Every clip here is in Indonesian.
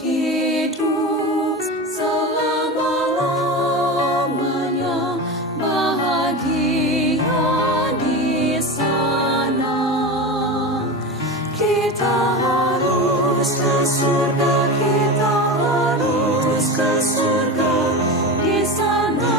hidup selama-lamanya, bahagia di sana. Kita harus ke surga, kita harus ke surga, di sana.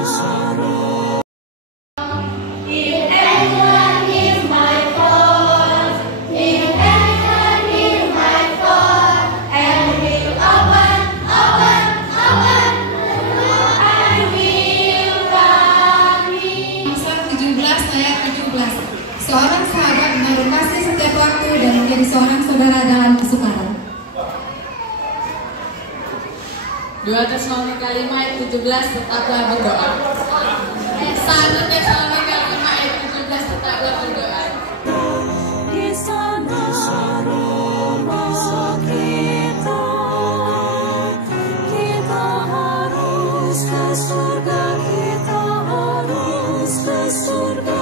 Seorang sahabat menaruh kasih setiap waktu dan menjadi seorang saudara dalam kesukaran. 2 Tesalonika 5 ayat 17, tetaplah berdoa. 1 Tesalonika 5 ayat 17, tetaplah berdoa. Di sana rumah kita, kita harus ke surga, kita harus ke surga.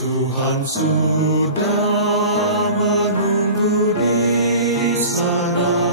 Tuhan sudah menunggu di sana.